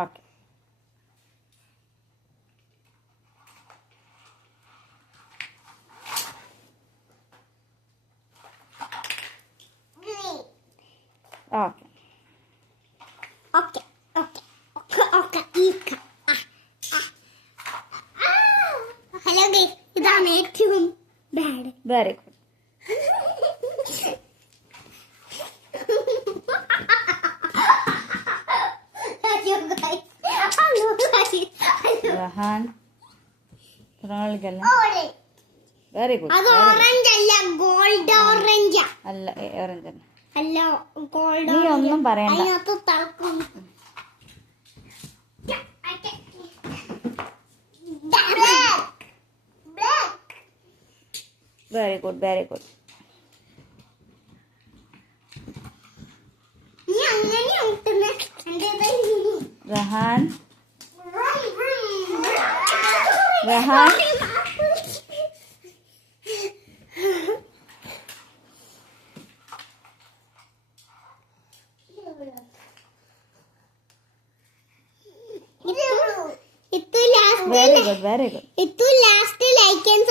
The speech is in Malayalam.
ഓക്കെ. ഓക്കെ ഹലോ ഗൈസ്, ഇതാണ് ഏറ്റവും bad. Very good. Rahan very good. അത് ഓറഞ്ച് അല്ല, ഗോൾഡ് ഓറഞ്ച് അല്ല, ഓറഞ്ച് തന്നെ. അല്ല, ഗോൾഡ്. നീ ഒന്നും പറയണ്ട. അതിനകത്ത് തളക്കും. Very good, very good. Rahan Rahan very good, very good. ഇത്തു ലാസ്റ്റ് ലൈക്ക് ആൻഡ്